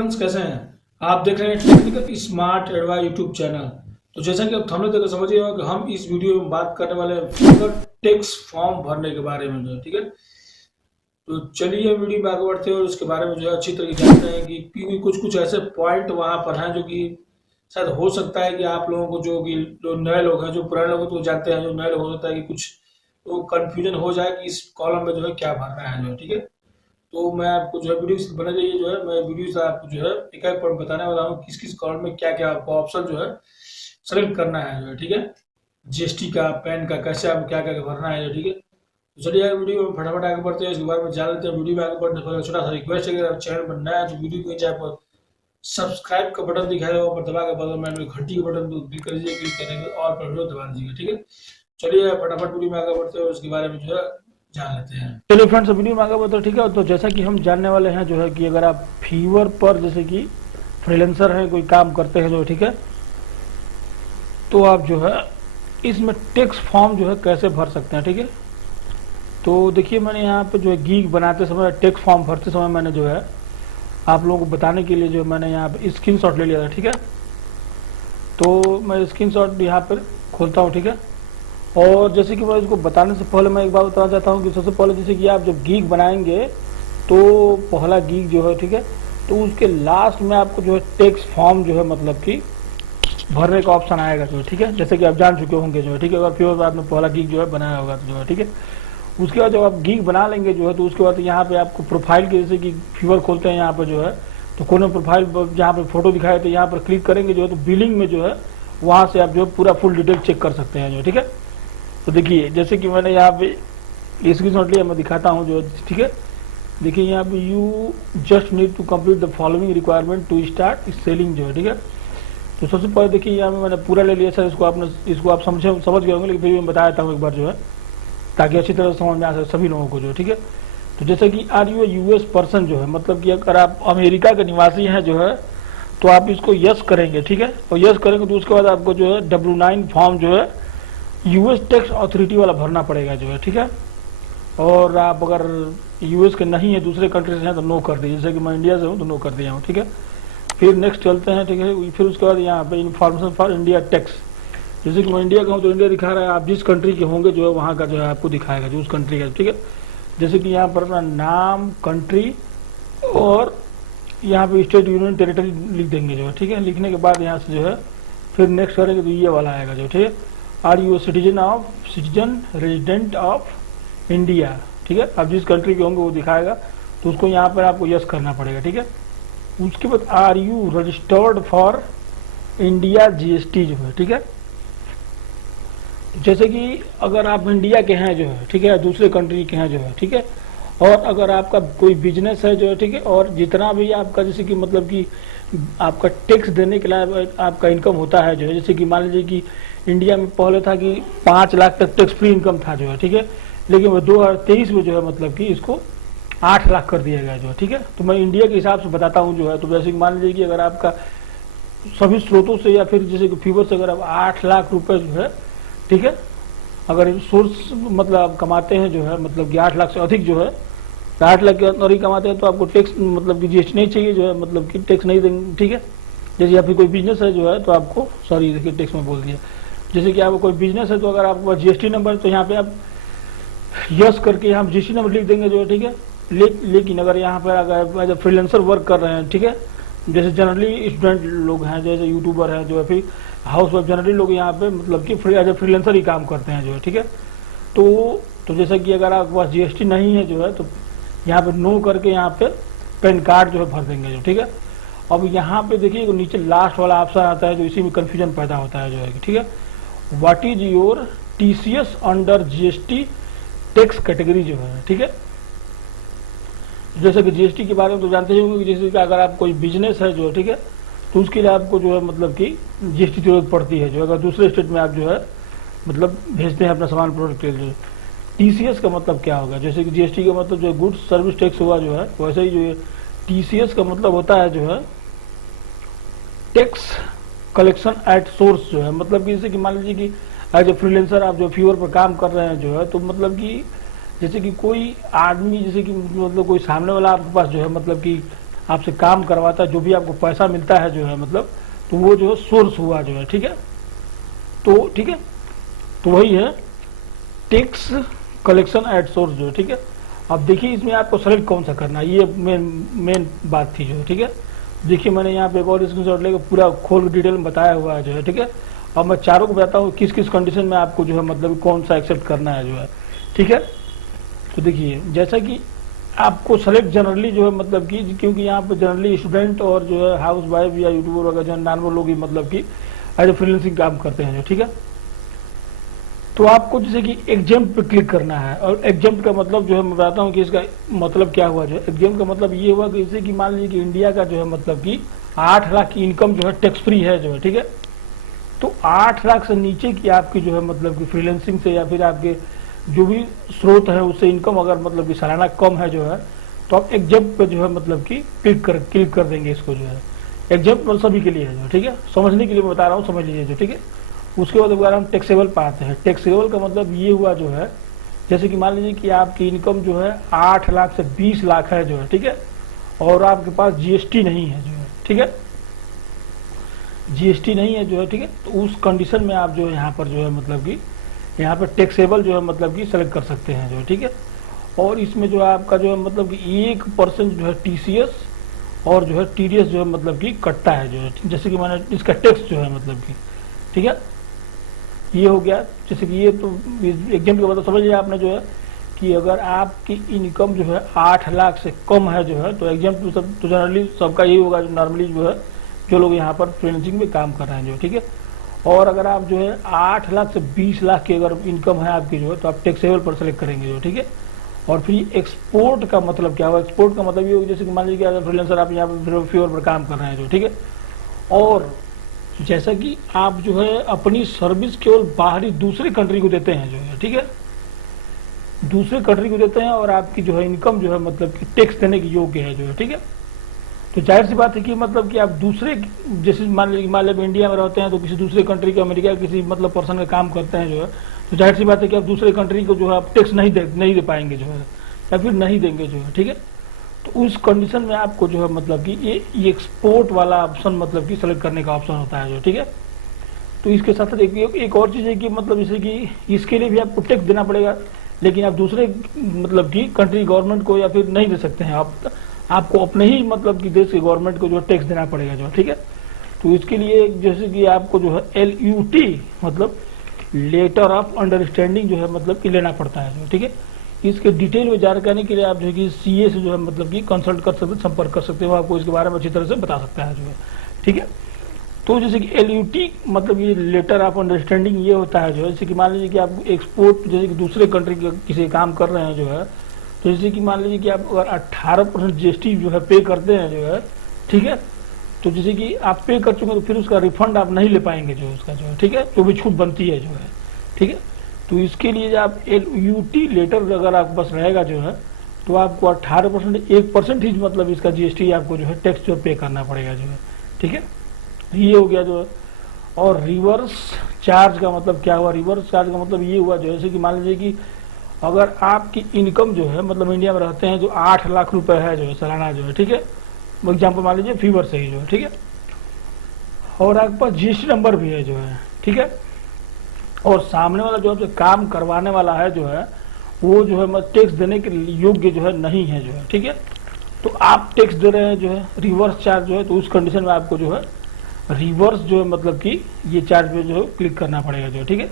Friends, कैसे हैं आप? देख रहे हैं technical smart advice YouTube channel. तो जैसा कि अब थंबनेल देखकर समझ गए हो कि हम इस वीडियो में बात करने वाले हैं फिंगर टैक्स फॉर्म भरने के बारे में, जो है ठीक है। तो चलिए वीडियो में आगे बढ़ते हैं और उसके बारे में जो है अच्छी तरीके जानते हैं कि कुछ कुछ ऐसे पॉइंट वहाँ पर हैं जो कि शायद हो सकता है कि आप लोगों को जो नए लोग हैं, जो पुराने लोग तो जानते हैं, जो नए लोग हो सकता है कि कुछ तो कंफ्यूजन हो जाए कि इस कॉलम में जो है क्या भरना है, जो है ठीक है। तो मैं आपको जो है वीडियो बना रही है, जो है मैं वीडियो से आपको जो है एक एक पॉइंट बताने वाला हूँ किस किस कॉलम में क्या क्या आपको ऑप्शन जो है सेलेक्ट करना है, जो है ठीक है। जीएसटी का, पैन का, कैसे आपको क्या क्या भरना है, जो ठीक है। तो चलिए यार वीडियो में फटाफट आगे बढ़ते हैं, इसके बारे में जान लेते हैं। वीडियो में आगे बढ़ने से पहले छोटा सा रिक्वेस्ट है कि अगर चैनल पर नया है तो वीडियो को नीचे पर सब्सक्राइब का बटन दिखाई देगा, ऊपर दबा के बगल में घंटी के बटन को क्लिक कर दीजिए। क्लिक करने के और पर दबा दीजिए, ठीक है। चलिए फटाफट वीडियो में आगे बढ़ते हैं और उसके बारे में जो है जान लेते हैं। चलिए फ्रेंड्स, वीडियो में आगे बढ़ते हैं, ठीक है। तो जैसा कि हम जानने वाले हैं जो है कि अगर आप फीवर पर जैसे कि फ्रीलांसर हैं, कोई काम करते हैं जो ठीक है, तो आप जो है इसमें टैक्स फॉर्म जो है कैसे भर सकते हैं, ठीक है। तो देखिए मैंने यहाँ पे जो है गीग बनाते समय, टैक्स फॉर्म भरते समय मैंने जो है आप लोगों को बताने के लिए जो मैंने यहाँ पे स्क्रीनशॉट ले लिया था, ठीक है। तो मैं स्क्रीनशॉट यहाँ पर खोलता हूँ, ठीक है। और जैसे कि मैं इसको बताने से पहले मैं एक बात बताना चाहता हूँ कि सबसे पहले जैसे कि आप जब गीग बनाएंगे तो पहला गीग जो है ठीक है, तो उसके लास्ट में आपको जो है टैक्स फॉर्म जो है मतलब कि भरने का ऑप्शन आएगा, जो है ठीक है। जैसे कि आप जान चुके होंगे जो है ठीक है, अगर फिर आपने पहला गीग जो है बनाया होगा तो जो है ठीक है। उसके बाद जब आप गीग बना लेंगे जो है तो उसके बाद यहाँ पे आपको प्रोफाइल के जैसे कि फीवर खोलते हैं यहाँ पर जो है, तो कोने प्रोफाइल जहाँ पर फोटो दिखाए तो यहाँ पर क्लिक करेंगे जो है, तो बिलिंग में जो है वहाँ से आप जो है पूरा फुल डिटेल चेक कर सकते हैं, जो ठीक है। तो देखिए जैसे कि मैंने यहाँ पे स्क्रीनशॉट लिया, मैं दिखाता हूँ जो ठीक है। देखिए यहाँ पे you just need to complete the following requirement to start selling, जो है ठीक है। तो सबसे पहले देखिए यहाँ पे मैंने पूरा ले लिया सर, इसको आप समझ गए होंगे, लेकिन फिर मैं बता देता हूँ एक बार जो है, ताकि अच्छी तरह से समझ में आ सके सभी लोगों को, जो ठीक है। तो जैसे कि आर यू यूएस पर्सन, जो है मतलब कि अगर आप अमेरिका के निवासी हैं जो है, तो आप इसको यस करेंगे, ठीक है। और यस करेंगे तो उसके बाद आपको जो है W9 फॉर्म जो है यूएस टैक्स अथॉरिटी वाला भरना पड़ेगा, जो है ठीक है। और आप अगर यूएस के नहीं है, दूसरे कंट्री से हैं तो नो कर दीजिए। जैसे कि मैं इंडिया से हूँ तो नो कर दिया हूँ, ठीक है। फिर नेक्स्ट चलते हैं, ठीक है। फिर उसके बाद यहाँ पे इन्फॉर्मेशन फॉर इंडिया टैक्स, जैसे कि मैं इंडिया का हूँ तो इंडिया दिखा रहा है, आप जिस कंट्री के होंगे जो है वहाँ का जो है आपको दिखाएगा, जो उस कंट्री का, ठीक है। जैसे कि यहाँ पर अपना नाम, कंट्री और यहाँ पे स्टेट, यूनियन टेरिटरी लिख देंगे, जो है ठीक है। लिखने के बाद यहाँ से जो है फिर नेक्स्ट करेंगे तो ये वाला आएगा, जो ठीक है। Are you citizen resident of India, ठीक है। आप जिस कंट्री के होंगे वो दिखाएगा, तो उसको यहाँ पर आपको यस करना पड़ेगा, ठीक है। उसके बाद are you registered for India GST, जो है ठीक है। जैसे कि अगर आप इंडिया के हैं जो है ठीक है, दूसरे कंट्री के हैं जो है ठीक है, और अगर आपका कोई बिजनेस है जो है ठीक है, और जितना भी आपका जैसे कि मतलब कि आपका टैक्स देने के लिए आपका इनकम होता है जो है, जैसे कि मान लीजिए कि इंडिया में पहले था कि 5 लाख तक टैक्स फ्री इनकम था जो है ठीक है, लेकिन वो 2023 में जो है मतलब कि इसको 8 लाख कर दिया गया जो है ठीक है। तो मैं इंडिया के हिसाब से बताता हूँ जो है, तो जैसे कि मान लीजिए कि अगर आपका सभी स्रोतों से या फिर जैसे कि फीवर से अगर आप 8 लाख रुपए जो है ठीक है, अगर सोर्स मतलब आप कमाते हैं जो है मतलब कि 8 लाख से अधिक जो है, 8 लाख के अंदर ही कमाते हैं, तो आपको टैक्स मतलब कि जीएसटी नहीं चाहिए जो है, मतलब कि टैक्स नहीं देंगे, ठीक है। जैसे या फिर कोई बिजनेस है जो है तो आपको, सॉरी देखिए टैक्स में बोल दिया, जैसे कि आपको कोई बिजनेस है तो अगर आपके पास जीएसटी नंबर है तो यहाँ पे आप यस करके यहाँ जीएसटी नंबर लिख देंगे जो है ठीक है। लेकिन अगर यहाँ पर अगर एज ए फ्रीलांसर वर्क कर रहे हैं ठीक है, जैसे जनरली स्टूडेंट लोग हैं, जैसे यूट्यूबर हैं जो है, फिर हाउस वाइफ, जनरली लोग यहाँ पे मतलब कि एज ए फ्रीलांसर ही काम करते हैं जो है ठीक है। तो जैसे कि अगर आपके पास जीएसटी नहीं है जो है, तो यहाँ पे नो करके यहाँ पे पैन कार्ड जो है भर देंगे जो ठीक है। अब यहाँ पे देखिए नीचे लास्ट वाला ऑप्शन आता है, जो इसी में कंफ्यूजन पैदा होता है जो है ठीक है। What is your TCS under GST tax category, जो है ठीक है। जैसे कि जीएसटी के बारे में तो जानते ही होंगे, जैसे कि अगर आप कोई बिजनेस है जो है ठीक है, तो उसके लिए आपको जो है मतलब कि जीएसटी जरूरत पड़ती है, जो अगर दूसरे स्टेट में आप जो है मतलब भेजते हैं अपना सामान, प्रोडक्ट के लिए। टीसीएस का मतलब क्या होगा, जैसे कि जीएसटी का मतलब जो गुड्स सर्विस टैक्स हुआ जो है, वैसे ही जो टीसीएस का मतलब होता है जो है टैक्स कलेक्शन एट सोर्स, जो है मतलब कि जैसे कि मान लीजिए कि एज ए फ्रीलांसर आप जो फीवर पर काम कर रहे हैं जो है, तो मतलब कि जैसे कि कोई आदमी, जैसे कि मतलब कोई सामने वाला आपके पास जो है मतलब कि आपसे काम करवाता है, जो भी आपको पैसा मिलता है जो है मतलब, तो वो जो है सोर्स हुआ जो है, ठीक है। तो ठीक है, तो वही है टैक्स कलेक्शन एट सोर्स जो है, ठीक है। अब देखिए इसमें आपको सेलेक्ट कौन सा करना है, ये मेन बात थी जो है, ठीक है। देखिए मैंने यहाँ पे एक और स्क्रीनशॉट लेकर पूरा खोल के डिटेल में बताया हुआ है जो है, ठीक है। अब मैं चारों को बताता हूँ किस किस कंडीशन में आपको जो है मतलब कौन सा एक्सेप्ट करना है जो है, ठीक है। तो देखिए जैसा कि आपको सेलेक्ट जनरली जो है मतलब कि, क्योंकि यहाँ पे जनरली स्टूडेंट और जो है हाउस वाइफ या यूट्यूबर वगैरह जो है नॉर्मल लोग ही मतलब कि एज ए फ्रीलांसिंग काम करते हैं जो, ठीक है। तो आपको जैसे कि एग्जाम्प पे क्लिक करना है, और एग्जाम्प का मतलब जो है मैं बताता हूँ कि इसका मतलब क्या हुआ जो है। एग्जाम्प का मतलब ये हुआ कि जैसे कि मान लीजिए कि इंडिया का जो है मतलब कि 8 लाख की इनकम जो है टैक्स फ्री है जो है, ठीक है। तो 8 लाख से नीचे की आपकी जो है मतलब कि फ्रीलांसिंग से या फिर आपके जो भी स्रोत है उससे इनकम अगर मतलब कि सालाना कम है जो है, तो आप एग्जाम्प पे जो है मतलब कि क्लिक कर देंगे इसको जो है। एग्जाम्प मतलब सभी के लिए है जो, ठीक है, समझने के लिए मैं बता रहा हूँ, समझ लीजिए जो, ठीक है। उसके बाद अगर हम टैक्सेबल पे आते हैं, टैक्सेबल का मतलब ये हुआ जो है, जैसे कि मान लीजिए कि आपकी इनकम जो है 8 लाख से 20 लाख है जो है, ठीक है, और आपके पास जीएसटी नहीं है जो है, ठीक है, जीएसटी नहीं है जो है, ठीक है। तो उस कंडीशन में आप जो है यहाँ पर जो है मतलब कि यहाँ पर टैक्सेबल जो है मतलब कि सेलेक्ट कर सकते हैं जो है, ठीक है। और इसमें जो आपका जो है मतलब कि 1% जो है टीसीएस और जो है टीडीएस जो है मतलब कि कटता है जो है, जैसे कि मैंने इसका टैक्स जो है मतलब कि, ठीक है, ये हो गया। जैसे कि ये तो एग्जाम्पल का मतलब समझ लिया आपने जो है कि अगर आपकी इनकम जो है 8 लाख से कम है जो है, तो एग्जाम्पल तो जनरली सबका यही होगा जो नॉर्मली जो है जो लोग यहाँ पर फ्रीलांसिंग में काम कर रहे हैं जो, ठीक है। और अगर आप जो है 8 लाख से 20 लाख की अगर इनकम है आपकी जो है, तो आप टैक्सेबल पर सेलेक्ट करेंगे जो, ठीक है। और फिर एक्सपोर्ट का मतलब क्या हुआ, एक्सपोर्ट का मतलब ये होगा जैसे कि मान लीजिए अगर फ्रीलांसर आप यहाँ पर फ्योर पर काम कर रहे हैं जो, ठीक है। और जैसा कि आप जो है अपनी सर्विस केवल बाहरी दूसरे कंट्री को देते हैं जो है, ठीक है, दूसरे कंट्री को देते हैं और आपकी जो है इनकम जो है मतलब कि टैक्स देने की योग्य है जो है, ठीक है। तो जाहिर सी बात है कि मतलब कि आप दूसरे, जैसे मान लीजिए इंडिया में रहते हैं तो किसी दूसरे कंट्री के, अमेरिका किसी मतलब पर्सन का काम करते हैं जो है, तो जाहिर सी बात है कि आप दूसरे कंट्री को जो है आप टैक्स नहीं दे पाएंगे जो है, या फिर नहीं देंगे जो है, ठीक है। तो उस कंडीशन में आपको जो है मतलब कि ये एक्सपोर्ट वाला ऑप्शन मतलब कि सेलेक्ट करने का ऑप्शन होता है जो, ठीक है। तो इसके साथ साथ एक और चीज़ है कि मतलब जैसे कि इसके लिए भी आपको टैक्स देना पड़ेगा, लेकिन आप दूसरे मतलब कि कंट्री गवर्नमेंट को या फिर नहीं दे सकते हैं, आपको अपने ही मतलब कि देश के गवर्नमेंट को जो टैक्स देना पड़ेगा जो, ठीक है। तो इसके लिए जैसे कि आपको जो है LUT मतलब लेटर ऑफ अंडरस्टैंडिंग जो है मतलब कि लेना पड़ता है जो, ठीक है। इसके डिटेल में जानकारी के लिए आप जो है कि CA से जो है मतलब कि कंसल्ट कर सकते, संपर्क कर सकते हो, आपको इसके बारे में अच्छी तरह से बता सकता है जो है, ठीक है। तो जैसे कि LUT मतलब ये लेटर ऑफ अंडरस्टैंडिंग ये होता है जो है, जैसे कि मान लीजिए कि आप एक्सपोर्ट जैसे कि दूसरे कंट्री के किसी काम कर रहे हैं जो है, तो जैसे कि मान लीजिए कि आप अगर 18% GST जो है पे करते हैं जो है, ठीक है, तो जैसे कि आप पे कर चुके हैं तो फिर उसका रिफंड आप नहीं ले पाएंगे जो उसका जो है, ठीक है, जो भी छूट बनती है जो है, ठीक है। तो इसके लिए आप LUT लेटर अगर आपके पास रहेगा जो है, तो आपको 18% 1% ही मतलब इसका GST आपको जो है टैक्स जो पे करना पड़ेगा जो है, ठीक है। ये हो गया जो है। और रिवर्स चार्ज का मतलब क्या हुआ, रिवर्स चार्ज का मतलब ये हुआ जो जैसे कि मान लीजिए कि अगर आपकी इनकम जो है मतलब इंडिया में रहते हैं जो 8 लाख रुपए है जो है सालाना जो है, ठीक है, एग्जाम्पल मान लीजिए फीवर से ही जो है, ठीक है, और आपके पास GST नंबर भी है जो है, ठीक है, और सामने वाला जो आपसे काम करवाने वाला है जो है वो जो है मतलब टैक्स देने के योग्य जो है नहीं है जो है, ठीक है। तो आप टैक्स दे रहे हैं जो है रिवर्स चार्ज जो है, तो उस कंडीशन में आपको जो है रिवर्स जो है मतलब कि ये चार्ज पे जो है क्लिक करना पड़ेगा जो है, ठीक है।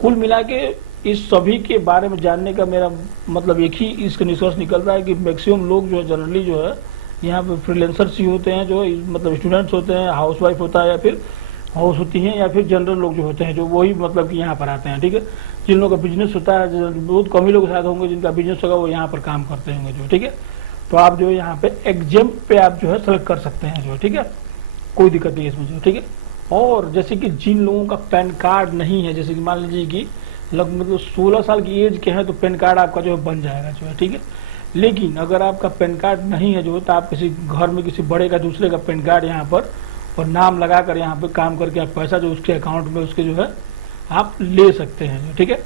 कुल मिला के इस सभी के बारे में जानने का मेरा मतलब एक ही इसका निष्कर्ष निकल रहा है कि मैक्सिमम लोग जो है जनरली जो है यहाँ पे फ्रीलांसर्स ही होते हैं जो मतलब स्टूडेंट्स होते हैं, हाउसवाइफ होता है या फिर हाउस होती हैं, या फिर जनरल लोग जो होते हैं जो वही मतलब कि यहाँ पर आते हैं, ठीक है। जिन लोगों का बिजनेस होता है, बहुत कम ही लोग शायद होंगे जिनका बिजनेस होगा वो यहाँ पर काम करते होंगे जो, ठीक है। तो आप जो है यहाँ पे एग्जाम पे आप जो है सेलेक्ट कर सकते हैं जो, ठीक है, कोई दिक्कत नहीं है इसमें जो, ठीक है। और जैसे कि जिन लोगों का पैन कार्ड नहीं है, जैसे कि मान लीजिए कि लगभग मतलब 16 साल की एज के हैं, तो पैन कार्ड आपका जो है बन जाएगा जो है, ठीक है। लेकिन अगर आपका पैन कार्ड नहीं है जो है, तो आप किसी घर में किसी बड़े का दूसरे का पैन कार्ड यहाँ पर और नाम लगा कर यहाँ पे काम करके आप पैसा जो उसके अकाउंट में उसके जो है आप ले सकते हैं, ठीक है।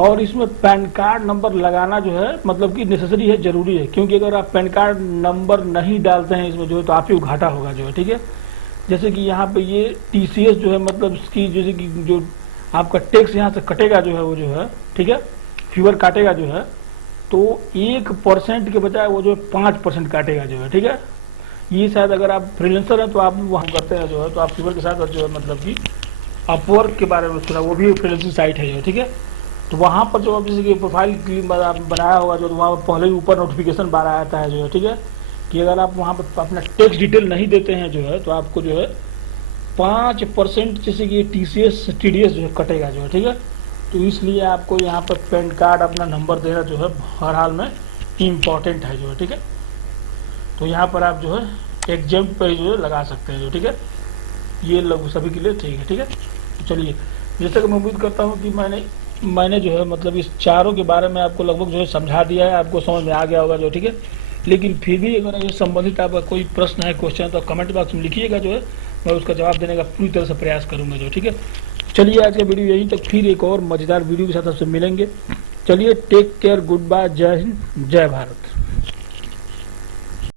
और इसमें पैन कार्ड नंबर लगाना जो है मतलब कि नेसेसरी है, जरूरी है, क्योंकि अगर आप पैन कार्ड नंबर नहीं डालते हैं इसमें जो है तो आप ही को घाटा होगा जो है, ठीक है। जैसे कि यहाँ पे ये टीसीएस जो है मतलब इसकी जैसे कि जो आपका टैक्स यहाँ से कटेगा जो है वो जो है, ठीक है, फ्यूअर काटेगा जो है, तो 1% के बजाय वो जो है 5% काटेगा जो है, ठीक है। ये शायद अगर आप फ्रीलांसर हैं तो आप वहाँ करते हैं जो है, तो आप फ्यूअर के साथ जो है मतलब कि अपवर्क के बारे में सुना, वो भी फ्रीलांसिंग साइट है जो, ठीक है। तो वहाँ पर जो जैसे कि प्रोफाइल बनाया होगा जो, तो वहाँ पर पहले ही ऊपर नोटिफिकेशन बार आता है जो है, ठीक है, कि अगर आप वहाँ पर अपना टैक्स डिटेल नहीं देते हैं जो है तो आपको जो है 5% जैसे कि टीसीएस टीडीएस जो है कटेगा जो है, ठीक है। तो इसलिए आपको यहाँ पर पैन कार्ड अपना नंबर देना जो है हर हाल में इम्पॉर्टेंट है जो है, ठीक है। तो यहाँ पर आप जो है एग्जाम पर जो है लगा सकते हैं जो, ठीक है। ये लोग सभी के लिए ठीक है, ठीक है। तो चलिए, जैसे कि मैं उम्मीद करता हूँ कि मैंने जो है मतलब इस चारों के बारे में आपको लगभग जो है समझा दिया है, आपको समझ में आ गया होगा जो, ठीक है। लेकिन फिर भी अगर इस संबंधित आपका कोई प्रश्न है, क्वेश्चन है, तो कमेंट बॉक्स में लिखिएगा जो है, मैं उसका जवाब देने का पूरी तरह से प्रयास करूंगा जो, ठीक है। चलिए, आज का वीडियो यहीं तक, फिर एक और मजेदार वीडियो के साथ आपसे मिलेंगे। चलिए, टेक केयर, गुड बाय, जय हिंद, जय भारत।